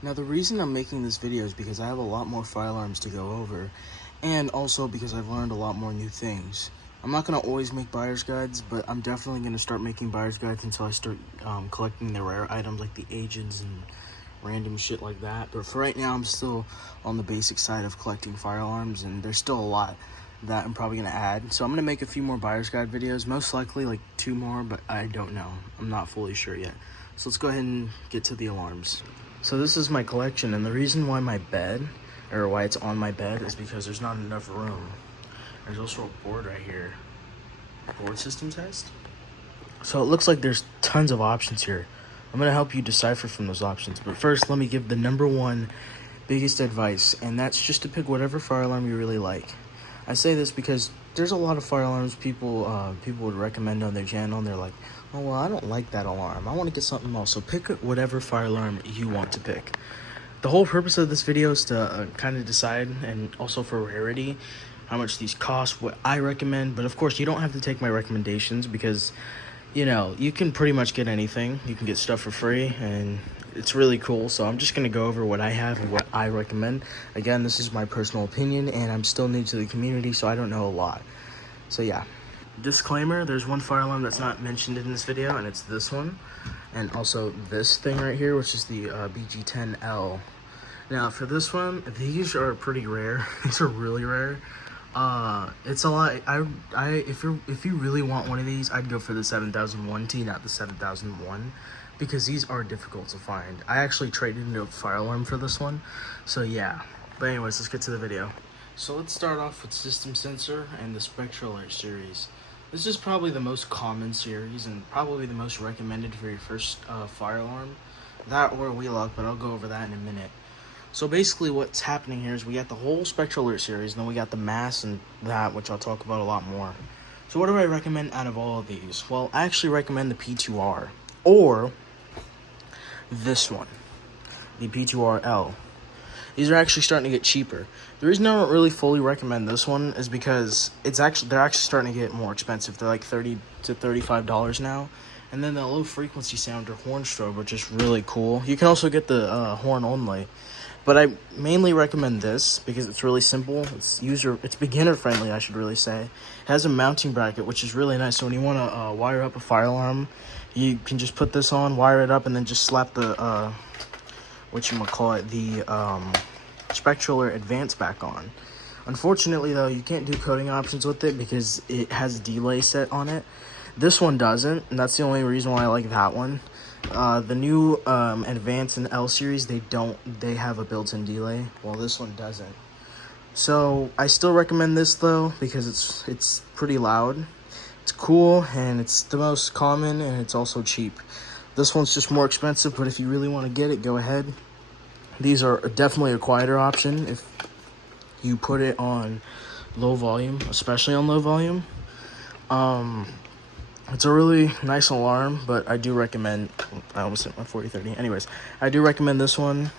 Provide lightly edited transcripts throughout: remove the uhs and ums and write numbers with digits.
Now the reason I'm making this video is because I have a lot more fire alarms to go over, and also because I've learned a lot more new things. I'm not going to always make buyer's guides, but I'm definitely going to start making buyer's guides until I start collecting the rare items like the agents and random shit like that. But for right now, I'm still on the basic side of collecting fire alarms, and there's still a lot that I'm probably going to add. So I'm going to make a few more buyer's guide videos, most likely like 2 more, but I don't know. I'm not fully sure yet. So let's go ahead and get to the alarms. So this is my collection, and the reason why my bed, or why it's on my bed, is because there's not enough room. There's also a board right here. Board system test. So it looks like there's tons of options here. I'm going to help you decipher from those options. But first, let me give the #1 biggest advice, and that's just to pick whatever fire alarm you really like. I say this because there's a lot of fire alarms people would recommend on their channel, and they're like, oh, well, I don't like that alarm. I want to get something else. So pick whatever fire alarm you want to pick. The whole purpose of this video is to kind of decide, and also for rarity, how much these cost, what I recommend. But of course, you don't have to take my recommendations because, you know, you can pretty much get anything. You can get stuff for free, and it's really cool. So I'm just going to go over what I have and what I recommend. Again, this is my personal opinion, and I'm still new to the community, so I don't know a lot. So yeah. Disclaimer, there's one fire alarm that's not mentioned in this video, and it's this one. And also this thing right here, which is the BG10L. Now for this one, these are pretty rare. These are really rare. It's a lot. If you really want one of these, I'd go for the 7001T, not the 7001, because these are difficult to find. I actually traded into a fire alarm for this one, so yeah. But anyways, let's get to the video. So let's start off with System Sensor and the Spectral Alert series. This is probably the most common series and probably the most recommended for your first fire alarm. That or WeLock, but I'll go over that in a minute. So basically what's happening here is we got the whole Spectral Alert series, and then we got the mass and that, which I'll talk about a lot more. So what do I recommend out of all of these? Well, I actually recommend the P2R, or this one, the P2RL. These are actually starting to get cheaper. The reason I don't really fully recommend this one is because they're actually starting to get more expensive. They're like $30 to $35 now. And then the low frequency sounder horn strobe, which is really cool. You can also get the horn only. But I mainly recommend this because it's really simple. It's beginner friendly, I should really say. It has a mounting bracket, which is really nice. So when you want to wire up a fire alarm, you can just put this on, wire it up, and then just slap the the Spectral Alert Advance back on. Unfortunately, though, you can't do coding options with it because it has delay set on it. This one doesn't, and that's the only reason why I like that one. The new Advance and L series, they have a built-in delay, while this one doesn't. So I still recommend this though because it's pretty loud, it's cool, and it's the most common, and it's also cheap. This one's just more expensive, but if you really want to get it, go ahead. These are definitely a quieter option if you put it on low volume, especially on low volume. It's a really nice alarm, but I do recommend, I almost hit my 4030. Anyways, I do recommend this one.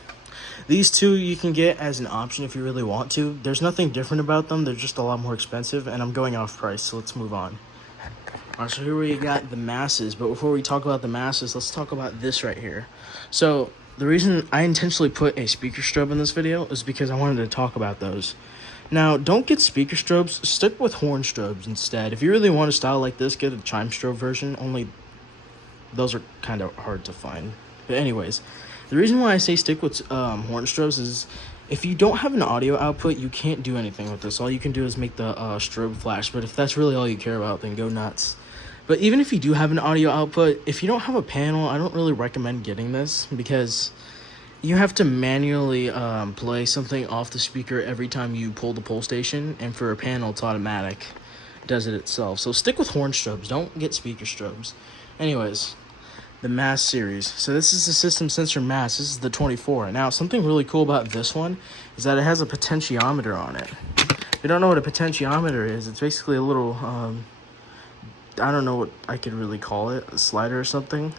These two you can get as an option if you really want to. There's nothing different about them. They're just a lot more expensive, and I'm going off price, so let's move on. Alright, so here we got the masses, but before we talk about the masses, let's talk about this right here. So the reason I intentionally put a speaker strobe in this video is because I wanted to talk about those. Now, don't get speaker strobes, stick with horn strobes instead. If you really want a style like this, get a chime strobe version, only those are kind of hard to find. But anyways, the reason why I say stick with horn strobes is if you don't have an audio output, you can't do anything with this. All you can do is make the strobe flash, but if that's really all you care about, then go nuts. But even if you do have an audio output, if you don't have a panel, I don't really recommend getting this because you have to manually play something off the speaker every time you pull the pull station, and for a panel, it's automatic. It does it itself. So stick with horn strobes. Don't get speaker strobes. Anyways, the mass series. So this is the System Sensor mass. This is the 24. Now, something really cool about this one is that it has a potentiometer on it. If you don't know what a potentiometer is, it's basically a little, I don't know what I could really call it, a slider or something,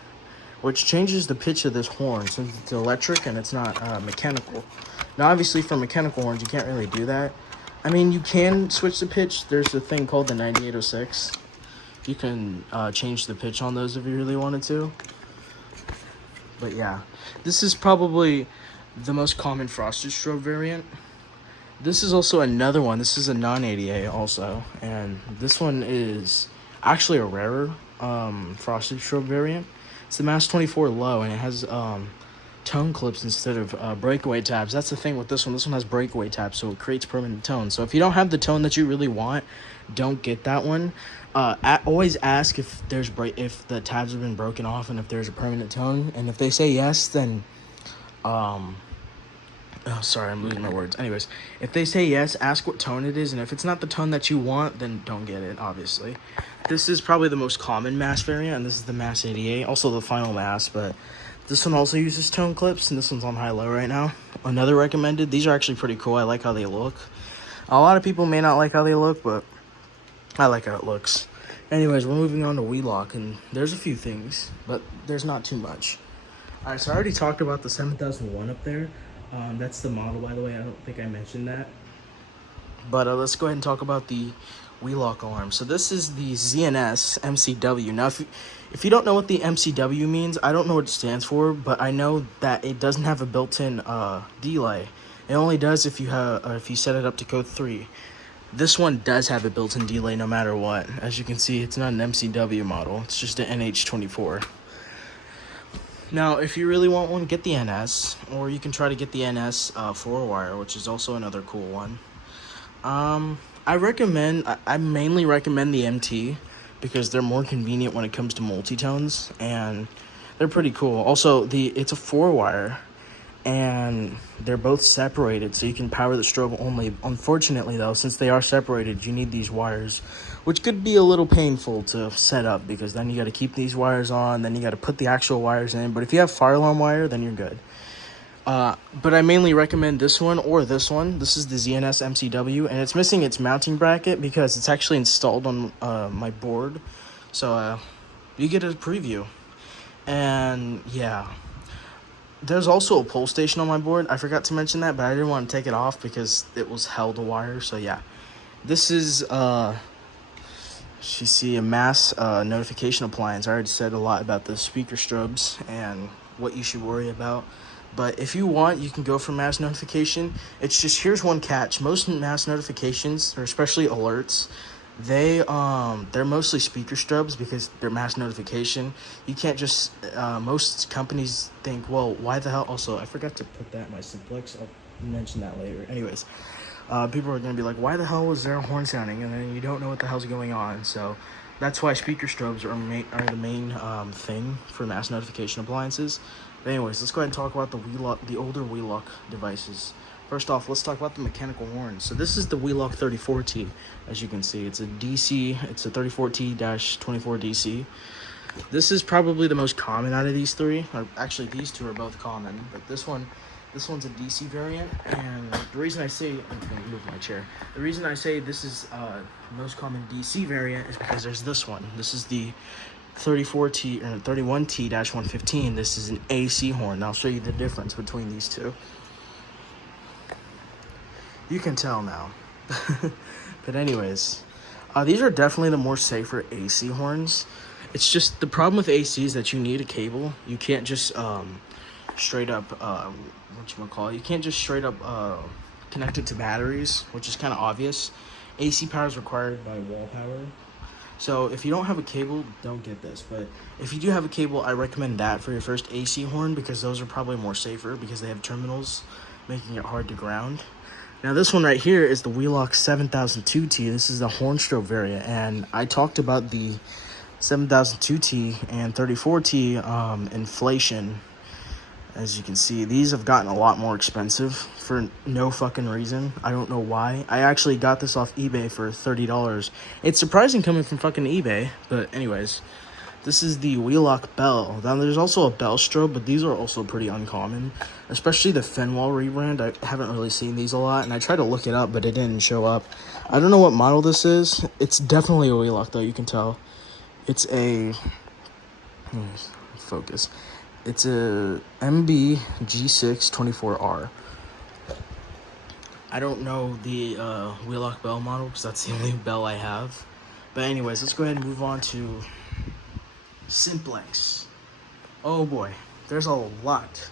which changes the pitch of this horn since it's electric and it's not mechanical. Now, obviously, for mechanical horns, you can't really do that. I mean, you can switch the pitch. There's a thing called the 9806. You can change the pitch on those if you really wanted to. But yeah, this is probably the most common frosted strobe variant. This is also another one. This is a non-ADA also, and this one is actually a rarer frosted strobe variant. It's the Mass 24 low, and it has tone clips instead of breakaway tabs. That's the thing with this one. This one has breakaway tabs, so it creates permanent tone. So if you don't have the tone that you really want, don't get that one. Always ask if if the tabs have been broken off and if there's a permanent tone. And if they say yes, then oh, sorry, I'm losing my words. Anyways, if they say yes, ask what tone it is, and if it's not the tone that you want, then don't get it, obviously. This is probably the most common mass variant, and this is the Mass 88, also the final mass, but this one also uses tone clips, and this one's on high-low right now. Another recommended. These are actually pretty cool. I like how they look. A lot of people may not like how they look, but I like how it looks. Anyways, we're moving on to WeLock, and there's a few things, but there's not too much. Alright, so I already talked about the 7001 up there. That's the model, by the way. I don't think I mentioned that. But let's go ahead and talk about the WeLock alarm. So this is the ZNS MCW. Now, if you don't know what the MCW means, I don't know what it stands for, but I know that it doesn't have a built-in delay. It only does if you set it up to code 3. This one does have a built-in delay no matter what. As you can see, it's not an MCW model. It's just an NH24. Now, if you really want one, get the NS, or you can try to get the NS 4-wire, which is also another cool one. I mainly recommend the MT because they're more convenient when it comes to multi-tones, and they're pretty cool. Also, it's a 4-wire, and they're both separated, so you can power the strobe only. Unfortunately, though, since they are separated, you need these wires, which could be a little painful to set up because then you got to keep these wires on, then you got to put the actual wires in. But if you have fire alarm wire, then you're good. But I mainly recommend this one or this one. This is the ZNS MCW, and it's missing its mounting bracket because it's actually installed on my board. So you get a preview. And yeah, there's also a pull station on my board. I forgot to mention that, but I didn't want to take it off because it was held a wire. So yeah, this is you see a mass notification appliance. I already said a lot about the speaker strobes and what you should worry about. But if you want, you can go for mass notification. It's just, here's one catch. Most mass notifications, or especially alerts, they're mostly speaker strobes because they're mass notification. You can't just, most companies think, well, why the hell? Also, I forgot to put that in my Simplex. I'll mention that later. Anyways, people are going to be like, why the hell was there a horn sounding? And then you don't know what the hell's going on. So that's why speaker strobes are the main thing for mass notification appliances. But anyways, let's go ahead and talk about the older WeLock devices. First off, let's talk about the mechanical horns. So this is the WeLock 34T. As you can see, it's a DC. It's a 34T-24 DC. This is probably the most common out of these three. Or actually, these two are both common, but this one's a DC variant. And the reason I say, I'm gonna move my chair. The reason I say this is the most common DC variant is because there's this one. This is the 34T or 31T-115. This is an AC horn. I'll show you the difference between these two. You can tell now. But anyways, these are definitely the more safer AC horns. It's just the problem with AC is that you need a cable. You can't just straight up you can't just straight up connect it to batteries, which is kind of obvious. AC power is required by wall power. So if you don't have a cable, don't get this. But if you do have a cable, I recommend that for your first AC horn because those are probably more safer because they have terminals, making it hard to ground. Now this one right here is the WeLock 7002T. This is the horn strobe variant, and I talked about the 7002T and 34T inflation. As you can see, these have gotten a lot more expensive for no fucking reason. I don't know why. I actually got this off eBay for $30. It's surprising coming from fucking eBay, but anyways, this is the Wheelock Bell. Now there's also a Bell strobe, but these are also pretty uncommon, especially the Fenwall rebrand. I haven't really seen these a lot, and I tried to look it up, but it didn't show up. I don't know what model this is. It's definitely a Wheelock, though, you can tell. It's a... focus. It's a MB G6 24R. I don't know the Wheelock Bell model because that's the only Bell I have. But anyways, let's go ahead and move on to Simplex. Oh boy, there's a lot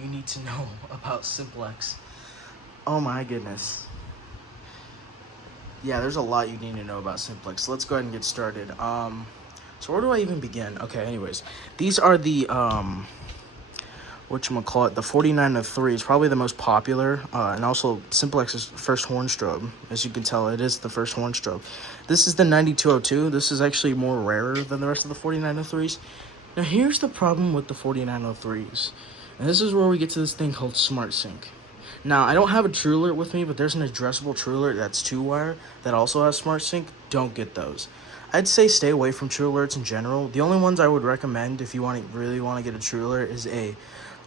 you need to know about Simplex. Oh my goodness. Yeah, there's a lot you need to know about Simplex. Let's go ahead and get started. So where do I even begin? Okay, anyways, these are the whatchamacallit, the 4903 is probably the most popular, and also Simplex's first horn strobe. As you can tell, it is the first horn strobe. This is the 9202. This is actually more rarer than the rest of the 4903s. Now, here's the problem with the 4903s, and this is where we get to this thing called Smart Sync. Now, I don't have a True Alert with me, but there's an addressable True Alert that's 2-wire that also has Smart Sync. Don't get those. I'd say stay away from True Alerts in general. The only ones I would recommend if you really want to get a True Alert is a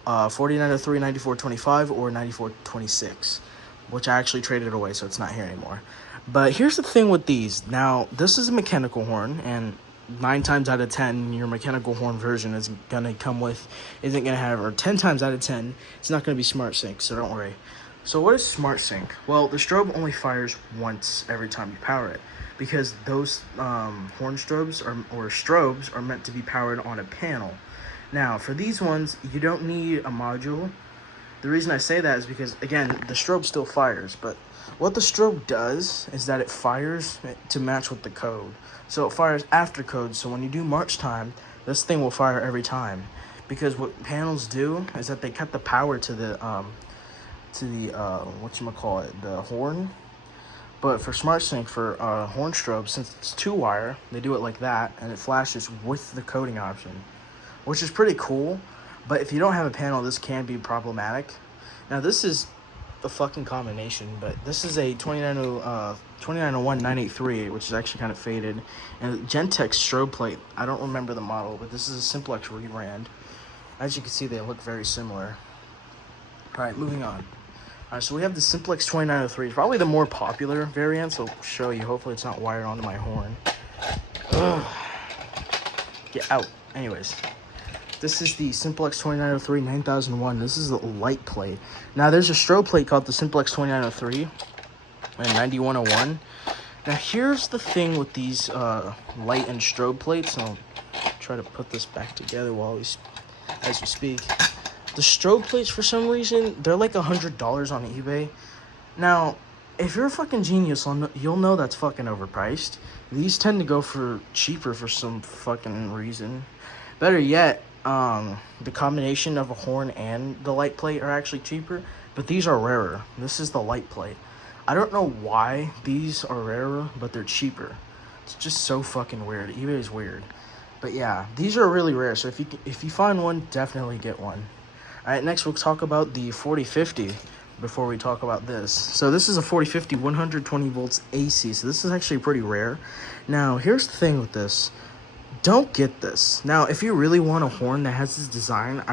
4903, 9425, or 9426, which I actually traded away, so it's not here anymore. But here's the thing with these. Now, this is a mechanical horn, and 9 times out of 10, your mechanical horn version isn't going to have, or 10 times out of 10, it's not going to be Smart Sync, so don't worry. So what is Smart Sync? Well, the strobe only fires once every time you power it, because those horn strobes or strobes are meant to be powered on a panel. Now, for these ones, you don't need a module. The reason I say that is because, again, the strobe still fires, but what the strobe does is that it fires to match with the code. So it fires after code, so when you do march time, this thing will fire every time. Because what panels do is that they cut the power to the the horn. But for Smart Sync, for horn strobe, since it's 2-wire, they do it like that, and it flashes with the coding option, which is pretty cool. But if you don't have a panel, this can be problematic. Now, this is a fucking combination, but this is a 2901 983, which is actually kind of faded, and Gentex strobe plate. I don't remember the model, but this is a Simplex rebrand. As you can see, they look very similar. Alright, moving on. Alright, so we have the Simplex 2903. It's probably the more popular variant, so I'll show you. Hopefully it's not wired onto my horn. Ugh. Get out. Anyways, this is the Simplex 2903 9001. This is a light plate. Now, there's a strobe plate called the Simplex 2903 and 9101. Now, here's the thing with these light and strobe plates. I'll try to put this back together as we speak. The strobe plates, for some reason, they're like $100 on eBay. Now, if you're a fucking genius, you'll know that's fucking overpriced. These tend to go for cheaper for some fucking reason. Better yet, the combination of a horn and the light plate are actually cheaper, but these are rarer. This is the light plate. I don't know why these are rarer, but they're cheaper. It's just so fucking weird. eBay is weird. But yeah, these are really rare, so if you find one, definitely get one. Alright, next we'll talk about the 4050 before we talk about this. So this is a 4050 120 volts AC, so this is actually pretty rare. Now, here's the thing with this. Don't get this. Now, if you really want a horn that has this design,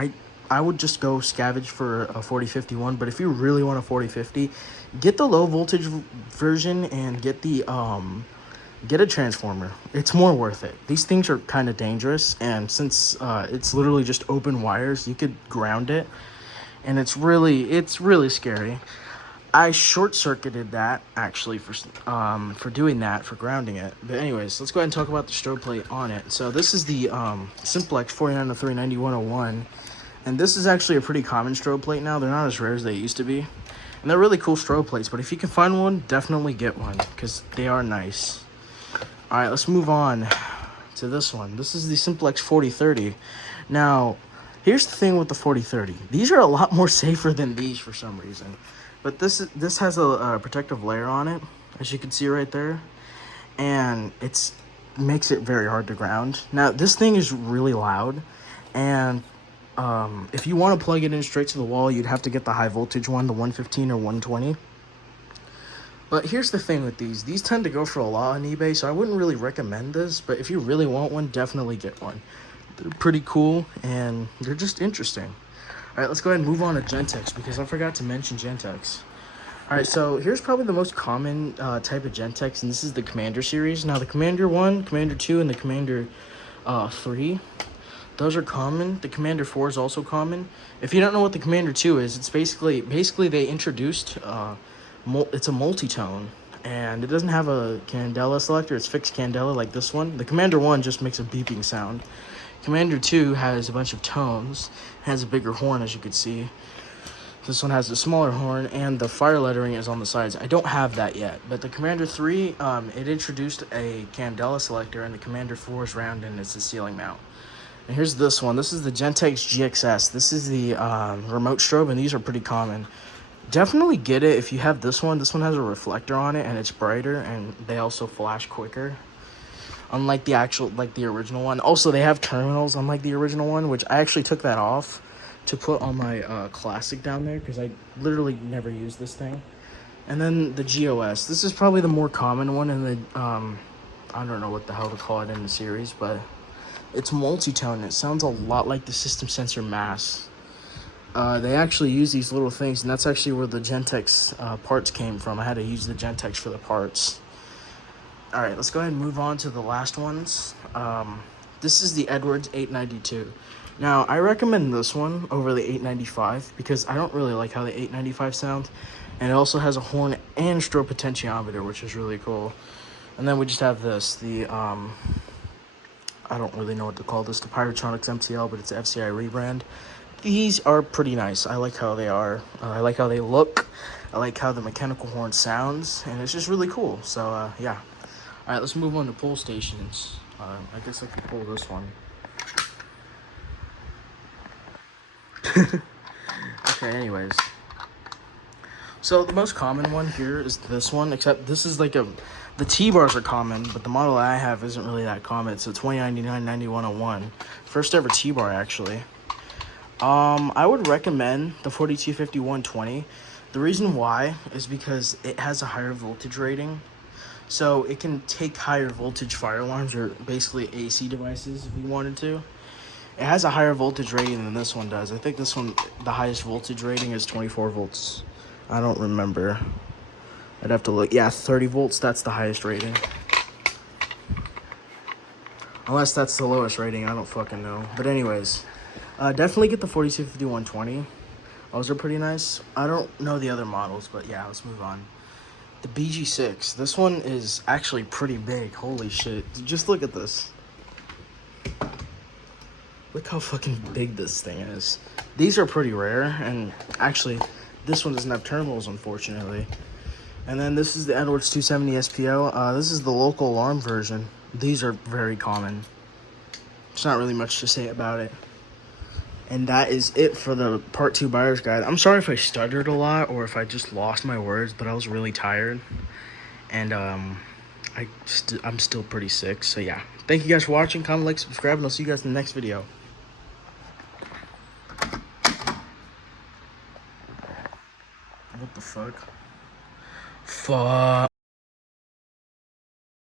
I would just go scavenge for a 4051, but if you really want a 4050, get the low voltage version and get a transformer. It's more worth it. These things are kind of dangerous, and since it's literally just open wires, you could ground it, and it's really scary. I short-circuited that, actually, for doing that, for grounding it. But anyways, let's go ahead and talk about the strobe plate on it. So this is the Simplex 4903 9101, and this is actually a pretty common strobe plate now. They're not as rare as they used to be, and they're really cool strobe plates, but if you can find one, definitely get one, because they are nice. Alright, let's move on to this one. This is the Simplex 4030. Now, here's the thing with the 4030. These are a lot more safer than these for some reason. But this has a protective layer on it, as you can see right there, and it makes it very hard to ground. Now, this thing is really loud, and if you want to plug it in straight to the wall, you'd have to get the high voltage one, the 115 or 120. But here's the thing with these tend to go for a lot on eBay, so I wouldn't really recommend this, but if you really want one, definitely get one. They're pretty cool, and they're just interesting. Alright, let's go ahead and move on to Gentex, because I forgot to mention Gentex. Alright, so here's probably the most common type of Gentex, and this is the Commander series. Now, the Commander 1, Commander 2, and the Commander 3, those are common. The Commander 4 is also common. If you don't know what the Commander 2 is, it's basically they introduced, it's a multi-tone, and it doesn't have a candela selector. It's fixed candela like this one. The Commander 1 just makes a beeping sound. Commander 2 has a bunch of tones, has a bigger horn, as you can see. This one has a smaller horn, and the fire lettering is on the sides. I don't have that yet, but the Commander 3, it introduced a candela selector, and the Commander 4 is round and it's a ceiling mount. And here's this one. This is the Gentex GXS. This is the remote strobe, and these are pretty common. Definitely get it if you have this one. This one has a reflector on it, and it's brighter, and they also flash quicker. Unlike the original one. Also, they have terminals, unlike the original one, which I actually took that off to put on my Classic down there, because I literally never used this thing. And then the GOS. This is probably the more common one in the, I don't know what the hell to call it in the series, but it's multi-tone. It sounds a lot like the System Sensor Mass. They actually use these little things, and that's actually where the Gentex parts came from. I had to use the Gentex for the parts. Alright, let's go ahead and move on to the last ones. This is the Edwards 892. Now, I recommend this one over the 895 because I don't really like how the 895 sounds. And it also has a horn and strobe potentiometer, which is really cool. And then we just have this, the, I don't really know what to call this, the Pyrotronics MTL, but it's the FCI rebrand. These are pretty nice. I like how they are. I like how they look. I like how the mechanical horn sounds. And it's just really cool. So, yeah. Alright, let's move on to pull stations. I guess I could pull this one. Okay, anyways. So the most common one here is this one, except this is like the T-bars are common, but the model I have isn't really that common. It's a 2099-9101. First ever T-bar, actually. I would recommend the 4250-120. The reason why is because it has a higher voltage rating. So it can take higher voltage fire alarms, or basically AC devices if you wanted to. It has a higher voltage rating than this one does. I think this one, the highest voltage rating is 24 volts. I don't remember. I'd have to look. Yeah, 30 volts, that's the highest rating. Unless that's the lowest rating, I don't fucking know. But anyways, definitely get the 4250-120. Those are pretty nice. I don't know the other models, but yeah, let's move on. The BG6. This one is actually pretty big. Holy shit. Just look at this. Look how fucking big this thing is. These are pretty rare, and actually, this one doesn't have terminals, unfortunately. And then this is the Edwards 270 SPO. This is the local alarm version. These are very common. There's not really much to say about it. And that is it for the part 2 buyer's guide. I'm sorry if I stuttered a lot or if I just lost my words, but I was really tired. And I'm still pretty sick. So yeah, thank you guys for watching. Comment, like, subscribe, and I'll see you guys in the next video. What the fuck? Fuck.